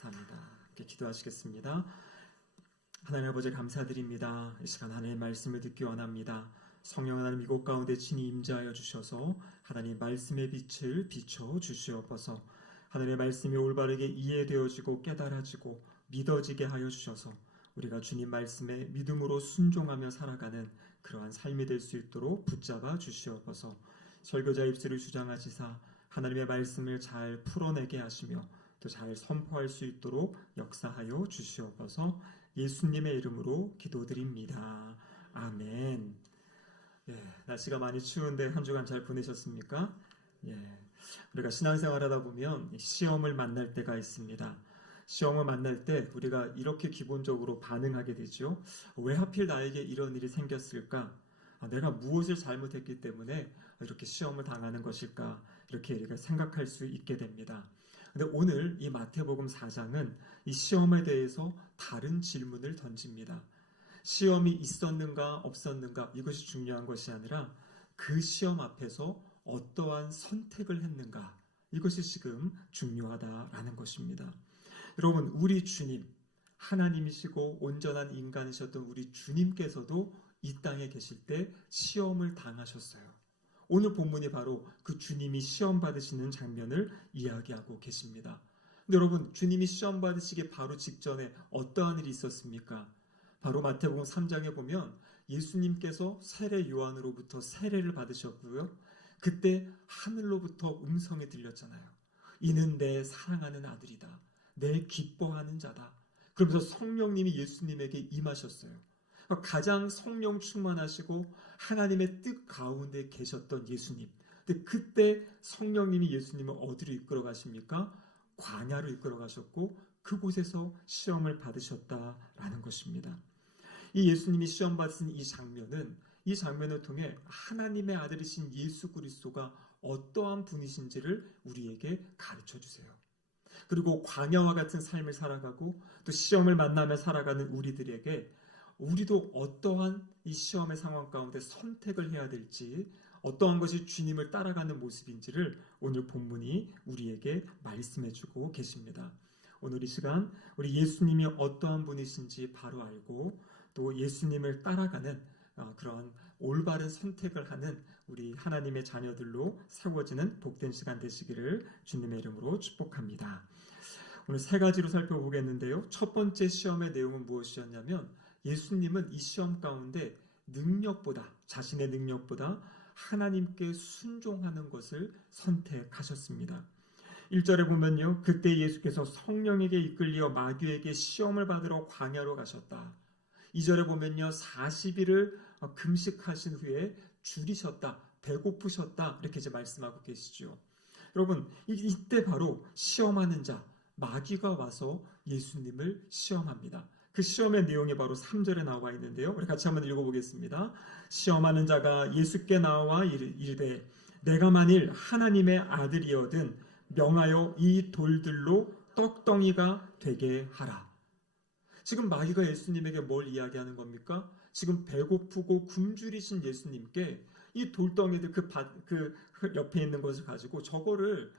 감사합니다. 이렇게 기도하시겠습니다. 하나님 아버지 감사드립니다. 이 시간 하나님의 말씀을 듣기 원합니다. 성령 하나님 이곳 가운데 친히 임재하여 주셔서 하나님 말씀의 빛을 비춰 주시옵소서. 하나님의 말씀이 올바르게 이해되어지고 깨달아지고 믿어지게 하여 주셔서 우리가 주님 말씀에 믿음으로 순종하며 살아가는 그러한 삶이 될 수 있도록 붙잡아 주시옵소서. 설교자 입술을 주장하시사 하나님의 말씀을 잘 풀어내게 하시며 또 잘 선포할 수 있도록 역사하여 주시옵소서. 예수님의 이름으로 기도드립니다. 아멘. 날씨가 많이 추운데 한 주간 잘 보내셨습니까? 우리가 신앙생활하다 보면 시험을 만날 때가 있습니다. 시험을 만날 때 우리가 이렇게 기본적으로 반응하게 되죠. 왜 하필 나에게 이런 일이 생겼을까? 내가 무엇을 잘못했기 때문에 이렇게 시험을 당하는 것일까? 이렇게 우리가 생각할 수 있게 됩니다. 근데 오늘 이 마태복음 4장은 이 시험에 대해서 다른 질문을 던집니다. 시험이 있었는가 없었는가 이것이 중요한 것이 아니라 그 시험 앞에서 어떠한 선택을 했는가 이것이 지금 중요하다라는 것입니다. 여러분, 우리 주님 하나님이시고 온전한 인간이셨던 우리 주님께서도 이 땅에 계실 때 시험을 당하셨어요. 오늘 본문이 바로 그 주님이 시험 받으시는 장면을 이야기하고 계십니다. 근데 여러분, 주님이 시험 받으시기 바로 직전에 어떠한 일이 있었습니까? 바로 마태복음 3장에 보면 예수님께서 세례 요한으로부터 세례를 받으셨고요. 그때 하늘로부터 음성이 들렸잖아요. 이는 내 사랑하는 아들이다. 내 기뻐하는 자다. 그러면서 성령님이 예수님에게 임하셨어요. 가장 성령 충만하시고 하나님의 뜻 가운데 계셨던 예수님. 근데 그때 성령님이 예수님을 어디로 이끌어 가십니까? 광야로 이끌어 가셨고 그곳에서 시험을 받으셨다라는 것입니다. 이 예수님이 시험 받으신 이 장면을 통해 하나님의 아들이신 예수 그리스도가 어떠한 분이신지를 우리에게 가르쳐 주세요. 그리고 광야와 같은 삶을 살아가고 또 시험을 만나며 살아가는 우리들에게 우리도 어떠한 이 시험의 상황 가운데 선택을 해야 될지, 어떠한 것이 주님을 따라가는 모습인지를 오늘 본문이 우리에게 말씀해주고 계십니다. 오늘 이 시간 우리 예수님이 어떠한 분이신지 바로 알고 또 예수님을 따라가는 그런 올바른 선택을 하는 우리 하나님의 자녀들로 세워지는 복된 시간 되시기를 주님의 이름으로 축복합니다. 오늘 세 가지로 살펴보겠는데요. 첫 번째 시험의 내용은 무엇이었냐면 예수님은 이 시험 가운데 자신의 능력보다 하나님께 순종하는 것을 선택하셨습니다. 1절에 보면요. 그때 예수께서 성령에게 이끌려 마귀에게 시험을 받으러 광야로 가셨다. 2절에 보면요. 40일을 금식하신 후에 줄이셨다. 배고프셨다. 이렇게 이제 말씀하고 계시죠. 여러분, 이때 바로 시험하는 자, 마귀가 와서 예수님을 시험합니다. 그 시험의 내용이 바로 3절에 나와 있는데요. 우리 같이 한번 읽어보겠습니다. 시험하는 자가 예수께 나와 이르되 내가 만일 하나님의 아들이거든 명하여 이 돌들로 떡덩이가 되게 하라. 지금 마귀가 예수님에게 뭘 이야기하는 겁니까? 지금 배고프고 굶주리신 예수님께 이 돌덩이들 그 옆에 있는 것을 가지고 저거를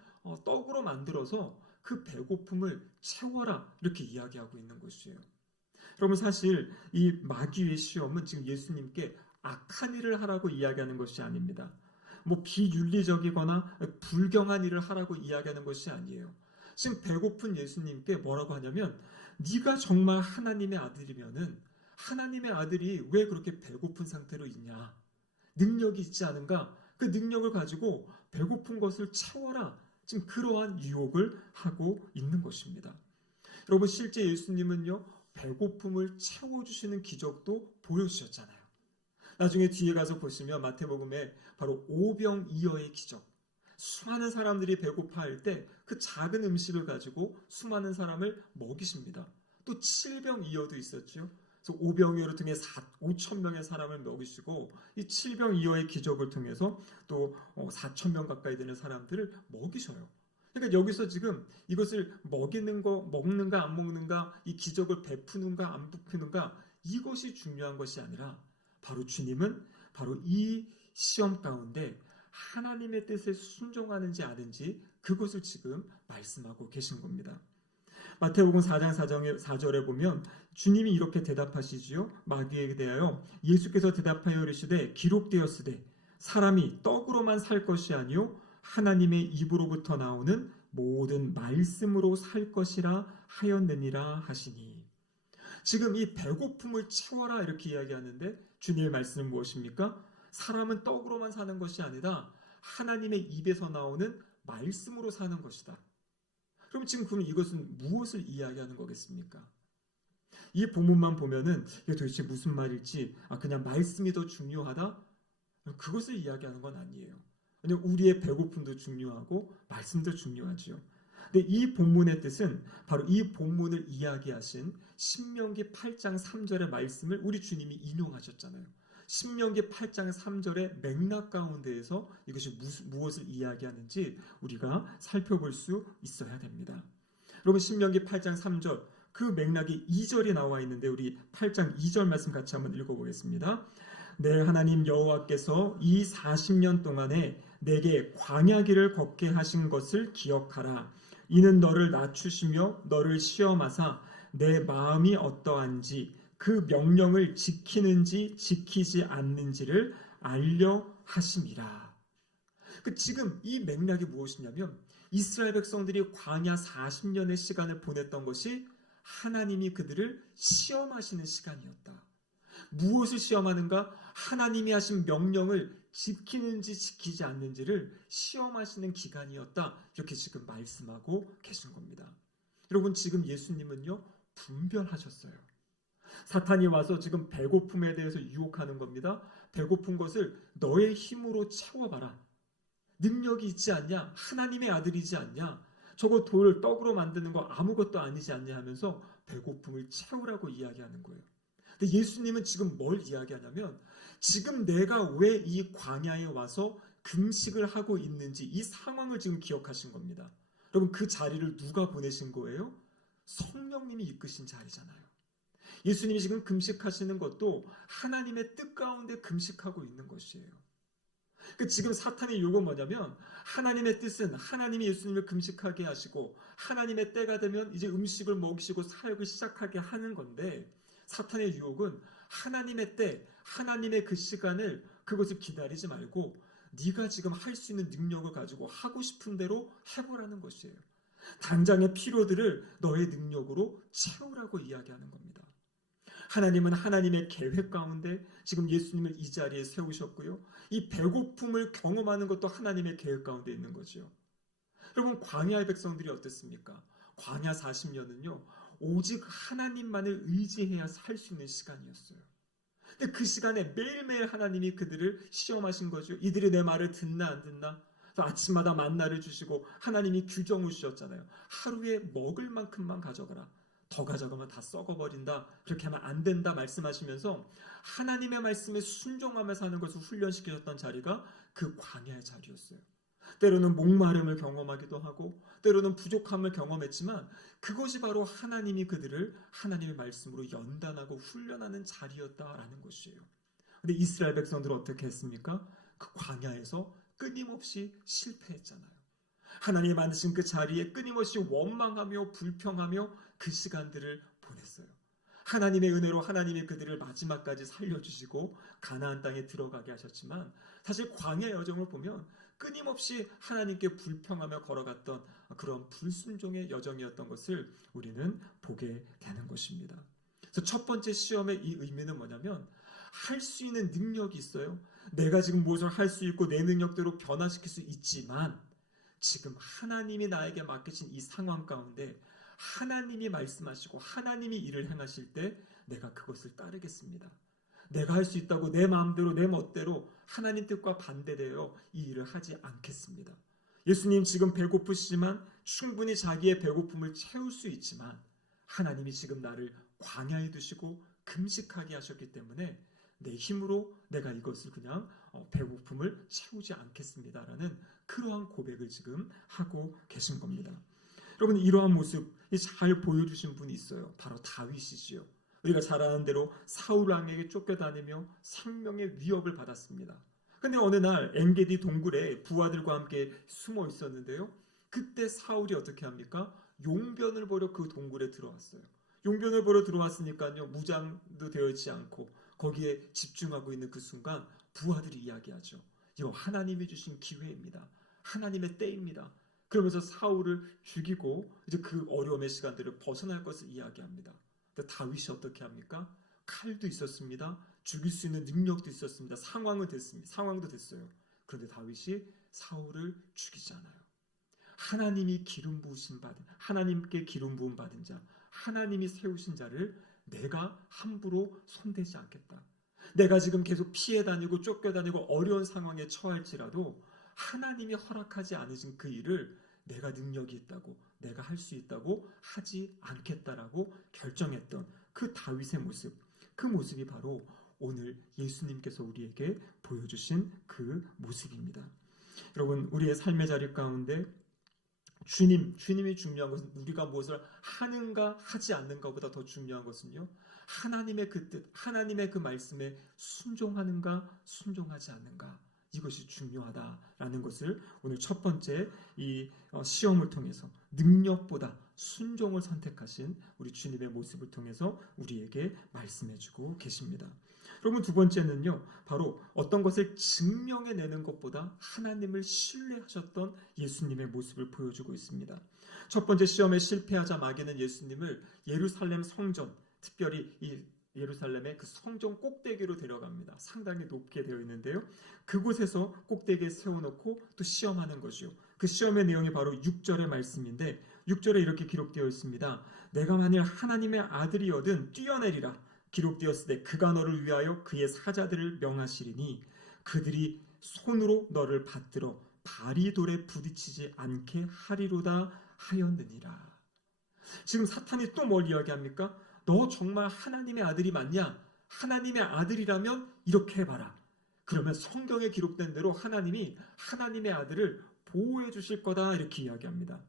떡으로 만들어서 그 배고픔을 채워라 이렇게 이야기하고 있는 것이에요. 여러분, 사실 이 마귀의 시험은 지금 예수님께 악한 일을 하라고 이야기하는 것이 아닙니다. 비윤리적이거나 불경한 일을 하라고 이야기하는 것이 아니에요. 지금 배고픈 예수님께 뭐라고 하냐면 네가 정말 하나님의 아들이면은 하나님의 아들이 왜 그렇게 배고픈 상태로 있냐? 능력이 있지 않은가? 그 능력을 가지고 배고픈 것을 채워라. 지금 그러한 유혹을 하고 있는 것입니다. 여러분, 실제 예수님은요. 배고픔을 채워주시는 기적도 보여주셨잖아요. 나중에 뒤에 가서 보시면 마태복음에 바로 오병이어의 기적, 수많은 사람들이 배고파할 때 그 작은 음식을 가지고 수많은 사람을 먹이십니다. 또 칠병이어도 있었죠. 그래서 오병이어를 통해 5천 명의 사람을 먹이시고 이 칠병이어의 기적을 통해서 또 4천 명 가까이 되는 사람들을 먹이셔요. 그러니까 여기서 지금 이것을 먹는가 안 먹는가, 이 기적을 베푸는가 안 베푸는가, 이것이 중요한 것이 아니라 바로 주님은 바로 이 시험 가운데 하나님의 뜻에 순종하는지 아닌지 그것을 지금 말씀하고 계신 겁니다. 마태복음 4장 4절에 보면 주님이 이렇게 대답하시지요. 마귀에 대하여 예수께서 대답하여 이르시되 기록되었으되 사람이 떡으로만 살 것이 아니요 하나님의 입으로부터 나오는 모든 말씀으로 살 것이라 하였느니라 하시니. 지금 이 배고픔을 채워라 이렇게 이야기하는데 주님의 말씀은 무엇입니까? 사람은 떡으로만 사는 것이 아니라 하나님의 입에서 나오는 말씀으로 사는 것이다. 그럼 지금 이것은 무엇을 이야기하는 거겠습니까? 이 본문만 보면은 이게 도대체 무슨 말일지 그냥 말씀이 더 중요하다? 그것을 이야기하는 건 아니에요. 왜냐하면 우리의 배고픔도 중요하고 말씀도 중요하죠. 근데 이 본문의 뜻은 바로 이 본문을 이야기하신 신명기 8장 3절의 말씀을 우리 주님이 인용하셨잖아요. 신명기 8장 3절의 맥락 가운데에서 이것이 무엇을 이야기하는지 우리가 살펴볼 수 있어야 됩니다. 여러분 신명기 8장 3절 그 맥락이 2절이 나와 있는데 우리 8장 2절 말씀 같이 한번 읽어보겠습니다. 내 하나님 여호와께서 이 40년 동안에 내게 광야길을 걷게 하신 것을 기억하라. 이는 너를 낮추시며 너를 시험하사 내 마음이 어떠한지 그 명령을 지키는지 지키지 않는지를 알려 하심이라. 지금 이 맥락이 무엇이냐면 이스라엘 백성들이 광야 40년의 시간을 보냈던 것이 하나님이 그들을 시험하시는 시간이었다. 무엇을 시험하는가? 하나님이 하신 명령을 지키는지 지키지 않는지를 시험하시는 기간이었다. 이렇게 지금 말씀하고 계신 겁니다. 여러분 지금 예수님은요 분별하셨어요. 사탄이 와서 지금 배고픔에 대해서 유혹하는 겁니다. 배고픈 것을 너의 힘으로 채워봐라. 능력이 있지 않냐? 하나님의 아들이지 않냐? 저거 돌을 떡으로 만드는 거 아무것도 아니지 않냐 하면서 배고픔을 채우라고 이야기하는 거예요. 근데 예수님은 지금 뭘 이야기하냐면 지금 내가 왜 이 광야에 와서 금식을 하고 있는지 이 상황을 지금 기억하신 겁니다. 여러분 그 자리를 누가 보내신 거예요? 성령님이 이끄신 자리잖아요. 예수님이 지금 금식하시는 것도 하나님의 뜻 가운데 금식하고 있는 것이에요. 지금 사탄의 유혹은 뭐냐면 하나님의 뜻은 하나님이 예수님을 금식하게 하시고 하나님의 때가 되면 이제 음식을 먹이시고 사역을 시작하게 하는 건데 사탄의 유혹은 하나님의 때, 하나님의 그 시간을 그것을 기다리지 말고 네가 지금 할 수 있는 능력을 가지고 하고 싶은 대로 해보라는 것이에요. 당장의 필요들을 너의 능력으로 채우라고 이야기하는 겁니다. 하나님은 하나님의 계획 가운데 지금 예수님을 이 자리에 세우셨고요. 이 배고픔을 경험하는 것도 하나님의 계획 가운데 있는 거죠. 여러분 광야의 백성들이 어땠습니까? 광야 40년은요. 오직 하나님만을 의지해야 살 수 있는 시간이었어요. 근데 그 시간에 매일매일 하나님이 그들을 시험하신 거죠. 이들이 내 말을 듣나 안 듣나? 아침마다 만나를 주시고 하나님이 규정을 주셨잖아요. 하루에 먹을 만큼만 가져가라. 더 가져가면 다 썩어버린다. 그렇게 하면 안 된다 말씀하시면서 하나님의 말씀에 순종하며 사는 것을 훈련시키셨던 자리가 그 광야의 자리였어요. 때로는 목마름을 경험하기도 하고 때로는 부족함을 경험했지만 그것이 바로 하나님이 그들을 하나님의 말씀으로 연단하고 훈련하는 자리였다라는 것이에요. 그런데 이스라엘 백성들은 어떻게 했습니까? 그 광야에서 끊임없이 실패했잖아요. 하나님이 만드신 그 자리에 끊임없이 원망하며 불평하며 그 시간들을 보냈어요. 하나님의 은혜로 하나님이 그들을 마지막까지 살려주시고 가나안 땅에 들어가게 하셨지만 사실 광야 여정을 보면 끊임없이 하나님께 불평하며 걸어갔던 그런 불순종의 여정이었던 것을 우리는 보게 되는 것입니다. 그래서 첫 번째 시험의 이 의미는 뭐냐면 할 수 있는 능력이 있어요. 내가 지금 무엇을 할 수 있고 내 능력대로 변화시킬 수 있지만 지금 하나님이 나에게 맡기신 이 상황 가운데 하나님이 말씀하시고 하나님이 일을 행하실 때 내가 그것을 따르겠습니다. 내가 할 수 있다고 내 마음대로 내 멋대로 하나님 뜻과 반대되어 이 일을 하지 않겠습니다. 예수님 지금 배고프시지만 충분히 자기의 배고픔을 채울 수 있지만 하나님이 지금 나를 광야에 두시고 금식하게 하셨기 때문에 내 힘으로 내가 이것을 그냥 배고픔을 채우지 않겠습니다라는 그러한 고백을 지금 하고 계신 겁니다. 여러분 이러한 모습 잘 보여주신 분이 있어요. 바로 다윗이지요. 우리가 잘 아는 대로 사울 왕에게 쫓겨다니며 생명의 위협을 받았습니다. 그런데 어느 날 엔게디 동굴에 부하들과 함께 숨어 있었는데요. 그때 사울이 어떻게 합니까? 용변을 보러 그 동굴에 들어왔어요. 용변을 보러 들어왔으니까요, 무장도 되어 있지 않고 거기에 집중하고 있는 그 순간 부하들이 이야기하죠. 이거 하나님이 주신 기회입니다. 하나님의 때입니다. 그러면서 사울을 죽이고 이제 그 어려움의 시간들을 벗어날 것을 이야기합니다. 근데 다윗이 어떻게 합니까? 칼도 있었습니다. 죽일 수 있는 능력도 있었습니다. 상황도 됐어요. 그런데 다윗이 사울을 죽이지 않아요. 하나님이 하나님께 기름 부음 받은 자, 하나님이 세우신 자를 내가 함부로 손대지 않겠다. 내가 지금 계속 피해 다니고 쫓겨다니고 어려운 상황에 처할지라도 하나님이 허락하지 않으신 그 일을 내가 능력이 있다고, 내가 할 수 있다고 하지 않겠다라고 결정했던 그 다윗의 모습, 그 모습이 바로 오늘 예수님께서 우리에게 보여주신 그 모습입니다. 여러분, 우리의 삶의 자리 가운데 주님이 중요한 것은 우리가 무엇을 하는가 하지 않는가보다 더 중요한 것은요, 하나님의 그 뜻, 하나님의 그 말씀에 순종하는가 순종하지 않는가, 이것이 중요하다라는 것을 오늘 첫 번째 이 시험을 통해서 능력보다 순종을 선택하신 우리 주님의 모습을 통해서 우리에게 말씀해주고 계십니다. 여러분, 두 번째는요, 바로 어떤 것을 증명해내는 것보다 하나님을 신뢰하셨던 예수님의 모습을 보여주고 있습니다. 첫 번째 시험에 실패하자 마귀는 예수님을 예루살렘 성전, 특별히 이 예루살렘의 그 성전 꼭대기로 데려갑니다. 상당히 높게 되어 있는데요, 그곳에서 꼭대기에 세워놓고 또 시험하는 것이요. 그 시험의 내용이 바로 6절의 말씀인데 6절에 이렇게 기록되어 있습니다. 내가 만일 하나님의 아들이거든 뛰어내리라. 기록되었을 때 그가 너를 위하여 그의 사자들을 명하시리니 그들이 손으로 너를 받들어 발이 돌에 부딪히지 않게 하리로다 하였느니라. 지금 사탄이 또 뭘 이야기합니까? 너 정말 하나님의 아들이 맞냐? 하나님의 아들이라면 이렇게 해봐라. 그러면 성경에 기록된 대로 하나님이 하나님의 아들을 보호해 주실 거다, 이렇게 이야기합니다.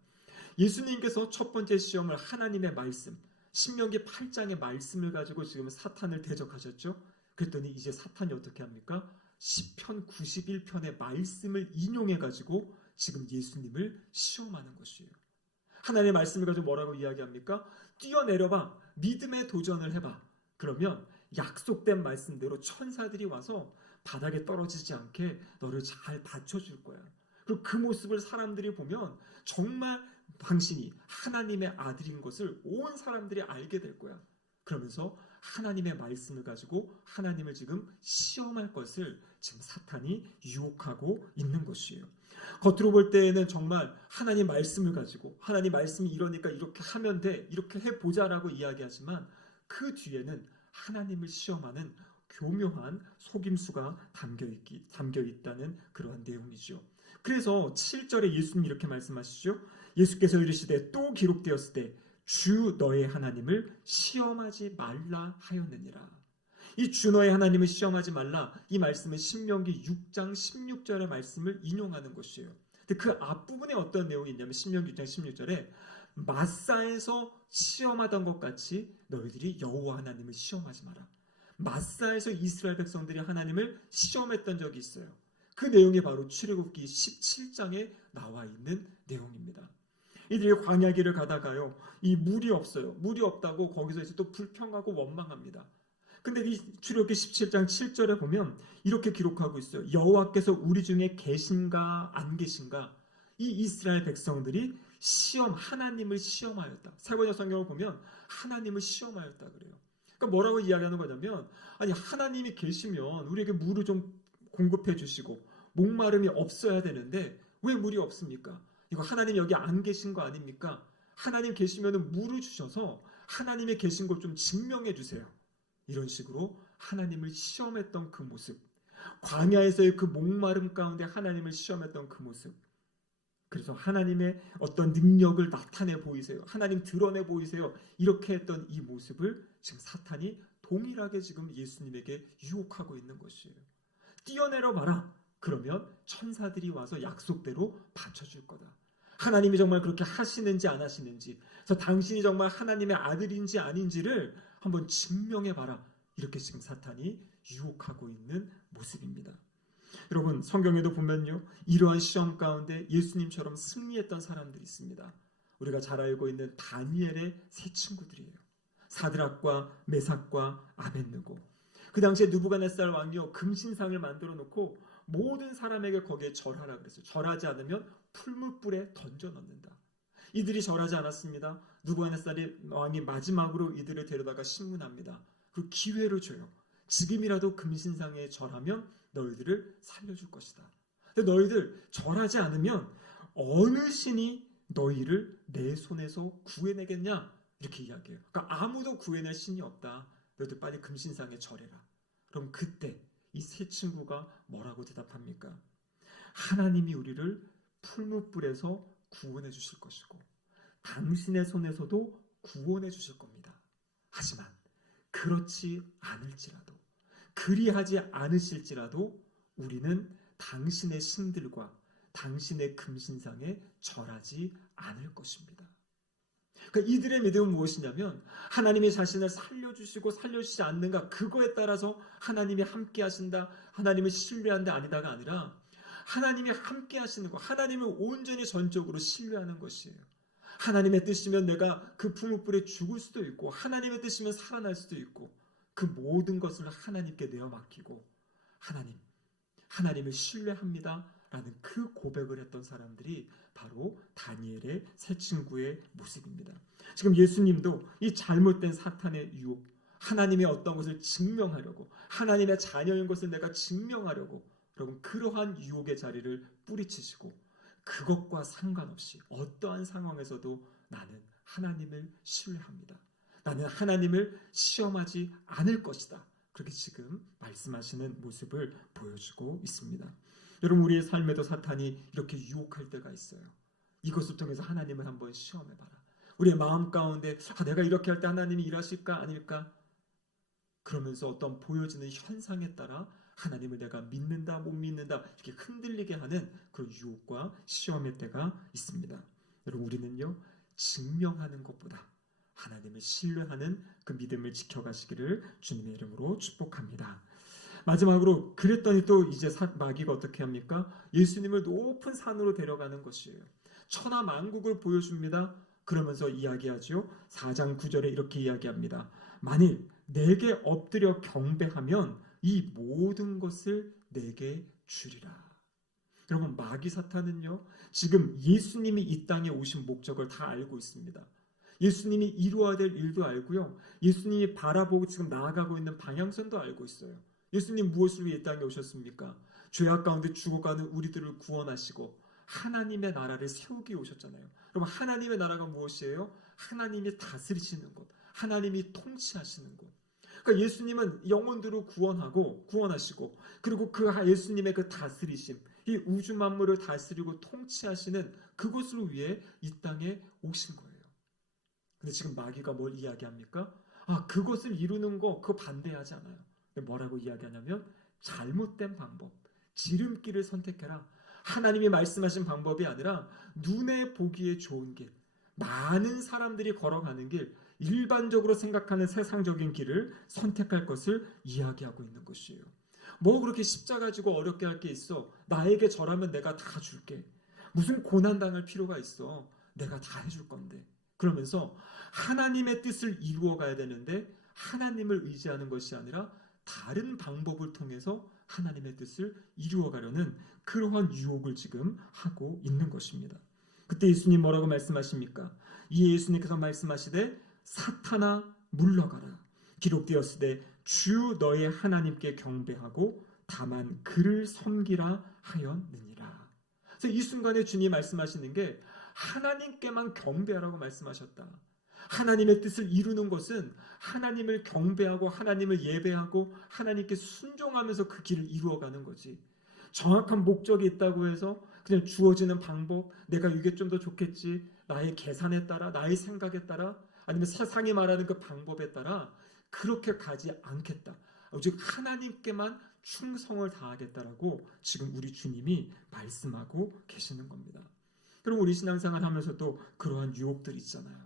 예수님께서 첫 번째 시험을 하나님의 말씀, 신명기 8장의 말씀을 가지고 지금 사탄을 대적하셨죠. 그랬더니 이제 사탄이 어떻게 합니까? 시편 91편의 말씀을 인용해 가지고 지금 예수님을 시험하는 것이에요. 하나님의 말씀을 가지고 뭐라고 이야기합니까? 뛰어내려봐, 믿음의 도전을 해봐. 그러면 약속된 말씀대로 천사들이 와서 바닥에 떨어지지 않게 너를 잘 받쳐줄 거야. 그리고 그 모습을 사람들이 보면 정말 당신이 하나님의 아들인 것을 온 사람들이 알게 될 거야. 그러면서 하나님의 말씀을 가지고 하나님을 지금 시험할 것을 지금 사탄이 유혹하고 있는 것이에요. 겉으로 볼 때에는 정말 하나님 말씀을 가지고 하나님 말씀이 이러니까 이렇게 하면 돼, 이렇게 해보자라고 이야기하지만 그 뒤에는 하나님을 시험하는 교묘한 속임수가 담겨 있다는 그러한 내용이죠. 그래서 7절에 예수님이 이렇게 말씀하시죠. 예수께서 이르시되 또 기록되었을 때 주 너의 하나님을 시험하지 말라 하였느니라. 이 주 너의 하나님을 시험하지 말라, 이 말씀은 신명기 6장 16절의 말씀을 인용하는 것이에요. 근데 그 앞부분에 어떤 내용이 있냐면 신명기 6장 16절에 마사에서 시험하던 것 같이 너희들이 여호와 하나님을 시험하지 마라. 마사에서 이스라엘 백성들이 하나님을 시험했던 적이 있어요. 그 내용이 바로 출애굽기 17장에 나와 있는 내용입니다. 이들이 광야길을 가다가요, 이 물이 없어요. 물이 없다고 거기서 이제 또 불평하고 원망합니다. 근데 이 출애굽기 17장 7절에 보면 이렇게 기록하고 있어요. 여호와께서 우리 중에 계신가 안 계신가? 이 이스라엘 백성들이 하나님을 시험하였다. 세번역 성경을 보면 하나님을 시험하였다 그래요. 그러니까 뭐라고 이야기하는 거냐면, 아니 하나님이 계시면 우리에게 물을 좀 공급해 주시고 목마름이 없어야 되는데 왜 물이 없습니까? 이거 하나님 여기 안 계신 거 아닙니까? 하나님 계시면 물을 주셔서 하나님의 계신 걸 좀 증명해 주세요. 이런 식으로 하나님을 시험했던 그 모습, 광야에서의 그 목마름 가운데 하나님을 시험했던 그 모습, 그래서 하나님의 어떤 능력을 나타내 보이세요, 하나님 드러내 보이세요, 이렇게 했던 이 모습을 지금 사탄이 동일하게 지금 예수님에게 유혹하고 있는 것이에요. 뛰어내려 봐라. 그러면 천사들이 와서 약속대로 받쳐줄 거다. 하나님이 정말 그렇게 하시는지 안 하시는지, 그래서 당신이 정말 하나님의 아들인지 아닌지를 한번 증명해봐라. 이렇게 지금 사탄이 유혹하고 있는 모습입니다. 여러분, 성경에도 보면요, 이러한 시험 가운데 예수님처럼 승리했던 사람들이 있습니다. 우리가 잘 알고 있는 다니엘의 세 친구들이에요. 사드락과 메삭과 아벳느고. 그 당시에 느부갓네살 왕이요 금신상을 만들어 놓고 모든 사람에게 거기에 절하라 그랬어요. 절하지 않으면 풀무불에 던져 넣는다. 이들이 절하지 않았습니다. 느부갓네살 왕이 마지막으로 이들을 데려다가 신문합니다. 그 기회를 줘요. 지금이라도 금신상에 절하면 너희들을 살려줄 것이다. 근데 너희들 절하지 않으면 어느 신이 너희를 내 손에서 구해내겠냐? 이렇게 이야기해요. 그러니까 아무도 구해낼 신이 없다. 너희들 빨리 금신상에 절해라. 그럼 그때 이 세 친구가 뭐라고 대답합니까? 하나님이 우리를 풀무불에서 구원해 주실 것이고 당신의 손에서도 구원해 주실 겁니다. 하지만 그렇지 않을지라도, 그리하지 않으실지라도 우리는 당신의 신들과 당신의 금신상에 절하지 않을 것입니다. 그러니까 이들의 믿음은 무엇이냐면 하나님이 자신을 살려주시고 살려주시지 않는가, 그거에 따라서 하나님이 함께 하신다, 하나님을 신뢰한다 아니다가 아니라 하나님이 함께 하시는 것, 하나님을 온전히 전적으로 신뢰하는 것이에요. 하나님의 뜻이면 내가 그 풀무불에 죽을 수도 있고 하나님의 뜻이면 살아날 수도 있고 그 모든 것을 하나님께 내어 맡기고 하나님을 신뢰합니다 라는 그 고백을 했던 사람들이 바로 다니엘의 세 친구의 모습입니다. 지금 예수님도 이 잘못된 사탄의 유혹, 하나님의 어떤 것을 증명하려고, 하나님의 자녀인 것을 내가 증명하려고, 여러분 그러한 유혹의 자리를 뿌리치시고 그것과 상관없이 어떠한 상황에서도 나는 하나님을 신뢰합니다. 나는 하나님을 시험하지 않을 것이다. 그렇게 지금 말씀하시는 모습을 보여주고 있습니다. 여러분 우리의 삶에도 사탄이 이렇게 유혹할 때가 있어요. 이것을 통해서 하나님을 한번 시험해봐라. 우리의 마음 가운데 내가 이렇게 할 때 하나님이 일하실까 아닐까? 그러면서 어떤 보여지는 현상에 따라 하나님을 내가 믿는다 못 믿는다 이렇게 흔들리게 하는 그런 유혹과 시험의 때가 있습니다. 여러분 우리는요 증명하는 것보다 하나님을 신뢰하는 그 믿음을 지켜가시기를 주님의 이름으로 축복합니다. 마지막으로 그랬더니 또 이제 마귀가 어떻게 합니까? 예수님을 높은 산으로 데려가는 것이에요. 천하 만국을 보여줍니다. 그러면서 이야기하죠. 4장 9절에 이렇게 이야기합니다. 만일 내게 엎드려 경배하면 이 모든 것을 내게 주리라. 여러분 마귀 사탄은요 지금 예수님이 이 땅에 오신 목적을 다 알고 있습니다. 예수님이 이루어야 될 일도 알고요. 예수님이 바라보고 지금 나아가고 있는 방향선도 알고 있어요. 예수님 무엇을 위해 이 땅에 오셨습니까? 죄악 가운데 죽어가는 우리들을 구원하시고 하나님의 나라를 세우기 오셨잖아요. 그럼 하나님의 나라가 무엇이에요? 하나님이 다스리시는 것, 하나님이 통치하시는 것. 그러니까 예수님은 영혼들을 구원하시고 그리고 그 예수님의 그 다스리심, 이 우주 만물을 다스리고 통치하시는 그것을 위해 이 땅에 오신 거예요. 근데 지금 마귀가 뭘 이야기합니까? 그것을 이루는 거 그거 반대하지 않아요. 뭐라고 이야기하냐면 잘못된 방법, 지름길을 선택해라. 하나님이 말씀하신 방법이 아니라 눈에 보기에 좋은 길, 많은 사람들이 걸어가는 길, 일반적으로 생각하는 세상적인 길을 선택할 것을 이야기하고 있는 것이에요. 뭐 그렇게 십자가 지고 어렵게 할 게 있어? 나에게 절하면 내가 다 줄게. 무슨 고난당할 필요가 있어? 내가 다 해줄 건데. 그러면서 하나님의 뜻을 이루어 가야 되는데 하나님을 의지하는 것이 아니라 다른 방법을 통해서 하나님의 뜻을 이루어 가려는 그러한 유혹을 지금 하고 있는 것입니다. 그때 예수님 뭐라고 말씀하십니까? 이 예수님께서 말씀하시되 사탄아 물러가라. 기록되었으되 주 너의 하나님께 경배하고 다만 그를 섬기라 하였느니라. 그래서 이 순간에 주님이 말씀하시는 게 하나님께만 경배하라고 말씀하셨다. 하나님의 뜻을 이루는 것은 하나님을 경배하고 하나님을 예배하고 하나님께 순종하면서 그 길을 이루어가는 거지. 정확한 목적이 있다고 해서 그냥 주어지는 방법, 내가 이게 좀 더 좋겠지, 나의 계산에 따라, 나의 생각에 따라, 아니면 세상이 말하는 그 방법에 따라 그렇게 가지 않겠다. 오직 하나님께만 충성을 다하겠다라고 지금 우리 주님이 말씀하고 계시는 겁니다. 그리고 우리 신앙생활 하면서도 그러한 유혹들이 있잖아요.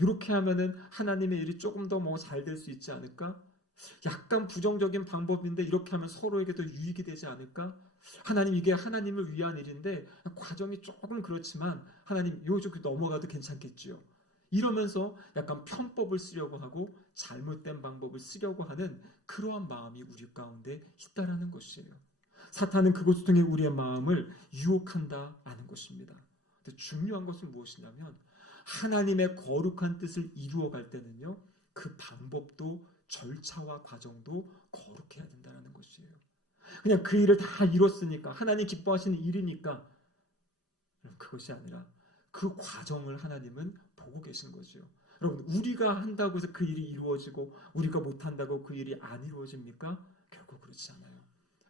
이렇게 하면은 하나님의 일이 조금 더 잘 될 수 있지 않을까? 약간 부정적인 방법인데 이렇게 하면 서로에게 더 유익이 되지 않을까? 하나님, 이게 하나님을 위한 일인데 과정이 조금 그렇지만 하나님 요쪽 넘어가도 괜찮겠지요. 이러면서 약간 편법을 쓰려고 하고 잘못된 방법을 쓰려고 하는 그러한 마음이 우리 가운데 있다라는 것이에요. 사탄은 그것을 통해 우리의 마음을 유혹한다라는 것입니다. 근데 중요한 것은 무엇이냐면 하나님의 거룩한 뜻을 이루어갈 때는요, 그 방법도 절차와 과정도 거룩해야 된다는 것이에요. 그냥 그 일을 다 이뤘으니까 하나님 기뻐하시는 일이니까 그것이 아니라 그 과정을 하나님은 보고 계신 거죠. 여러분, 우리가 한다고 해서 그 일이 이루어지고 우리가 못한다고 그 일이 안 이루어집니까? 결국 그렇지 않아요.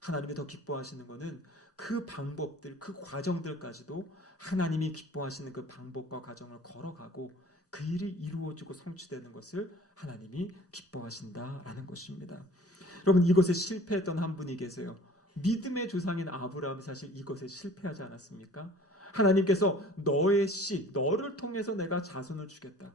하나님이 더 기뻐하시는 것은 그 방법들, 그 과정들까지도 하나님이 기뻐하시는 그 방법과 과정을 걸어가고 그 일이 이루어지고 성취되는 것을 하나님이 기뻐하신다라는 것입니다. 여러분, 이것에 실패했던 한 분이 계세요. 믿음의 조상인 아브라함이 사실 이것에 실패하지 않았습니까? 하나님께서 너의 씨, 너를 통해서 내가 자손을 주겠다.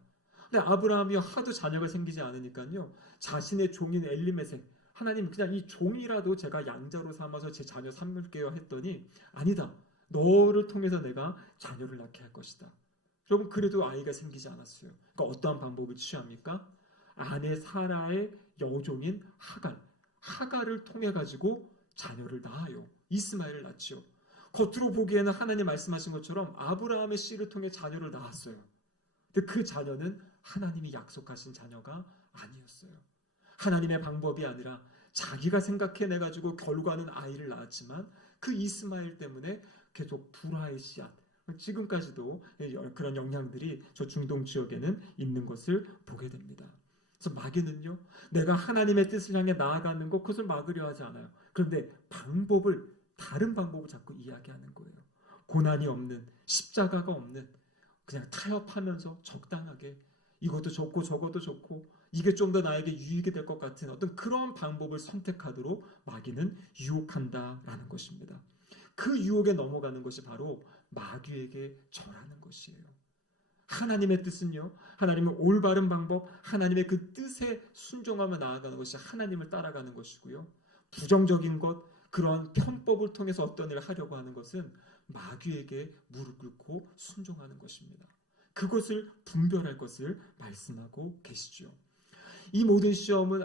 근데 아브라함이 하도 자녀가 생기지 않으니까요, 자신의 종인 엘리메색, 하나님 그냥 이 종이라도 제가 양자로 삼아서 제 자녀 삼을게요 했더니 아니다. 너를 통해서 내가 자녀를 낳게 할 것이다. 여러분, 그래도 아이가 생기지 않았어요. 그러니까 어떠한 방법을 취합니까? 아내 사라의 여종인 하갈을 통해 가지고 자녀를 낳아요. 이스마엘을 낳지요. 겉으로 보기에는 하나님 말씀하신 것처럼 아브라함의 씨를 통해 자녀를 낳았어요. 근데 그 자녀는 하나님이 약속하신 자녀가 아니었어요. 하나님의 방법이 아니라 자기가 생각해내 가지고 결과는 아이를 낳았지만 그 이스마엘 때문에 계속 불화의 씨앗, 지금까지도 그런 영향들이 저 중동 지역에는 있는 것을 보게 됩니다. 그래서 마귀는요, 내가 하나님의 뜻을 향해 나아가는 것, 그것을 막으려 하지 않아요. 그런데 다른 방법을 자꾸 이야기하는 거예요. 고난이 없는, 십자가가 없는, 그냥 타협하면서 적당하게 이것도 좋고 저것도 좋고 이게 좀 더 나에게 유익이 될 것 같은 어떤 그런 방법을 선택하도록 마귀는 유혹한다라는 것입니다. 그 유혹에 넘어가는 것이 바로 마귀에게 절하는 것이에요. 하나님의 뜻은요, 하나님의 올바른 방법, 하나님의 그 뜻에 순종하며 나아가는 것이 하나님을 따라가는 것이고요. 부정적인 것, 그러한 편법을 통해서 어떤 일을 하려고 하는 것은 마귀에게 무릎 꿇고 순종하는 것입니다. 그것을 분별할 것을 말씀하고 계시죠. 이 모든 시험은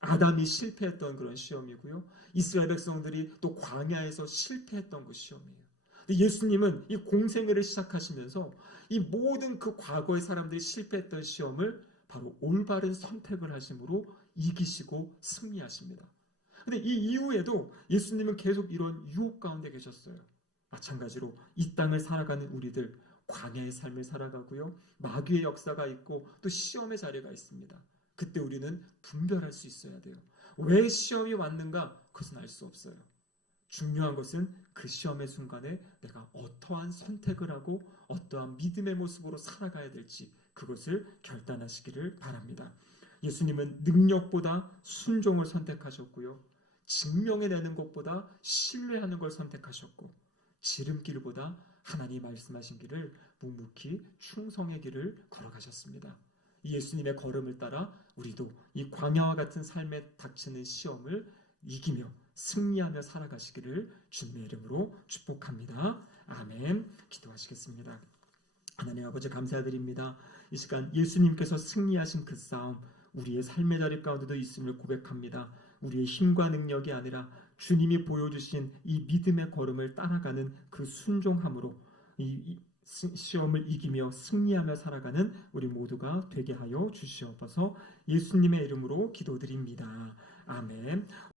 아담이 실패했던 그런 시험이고요. 이스라엘 백성들이 또 광야에서 실패했던 그 시험이에요. 예수님은 이 공생애를 시작하시면서 이 모든 그 과거의 사람들이 실패했던 시험을 바로 올바른 선택을 하심으로 이기시고 승리하십니다. 근데 이 이후에도 예수님은 계속 이런 유혹 가운데 계셨어요. 마찬가지로 이 땅을 살아가는 우리들, 광야의 삶을 살아가고요, 마귀의 역사가 있고 또 시험의 자리가 있습니다. 그때 우리는 분별할 수 있어야 돼요. 왜 시험이 왔는가? 그것은 알 수 없어요. 중요한 것은 그 시험의 순간에 내가 어떠한 선택을 하고 어떠한 믿음의 모습으로 살아가야 될지 그것을 결단하시기를 바랍니다. 예수님은 능력보다 순종을 선택하셨고요, 증명해내는 것보다 신뢰하는 걸 선택하셨고, 지름길보다 하나님 말씀하신 길을 묵묵히 충성의 길을 걸어가셨습니다. 예수님의 걸음을 따라 우리도 이 광야와 같은 삶에 닥치는 시험을 이기며 승리하며 살아가시기를 주님의 이름으로 축복합니다. 아멘. 기도하시겠습니다. 하나님 아버지, 감사드립니다. 이 시간 예수님께서 승리하신 그 싸움, 우리의 삶의 자리 가운데도 있음을 고백합니다. 우리의 힘과 능력이 아니라 주님이 보여주신 이 믿음의 걸음을 따라가는 그 순종함으로 이 시험을 이기며 승리하며 살아가는 우리 모두가 되게 하여 주시옵소서. 예수님의 이름으로 기도드립니다. 아멘.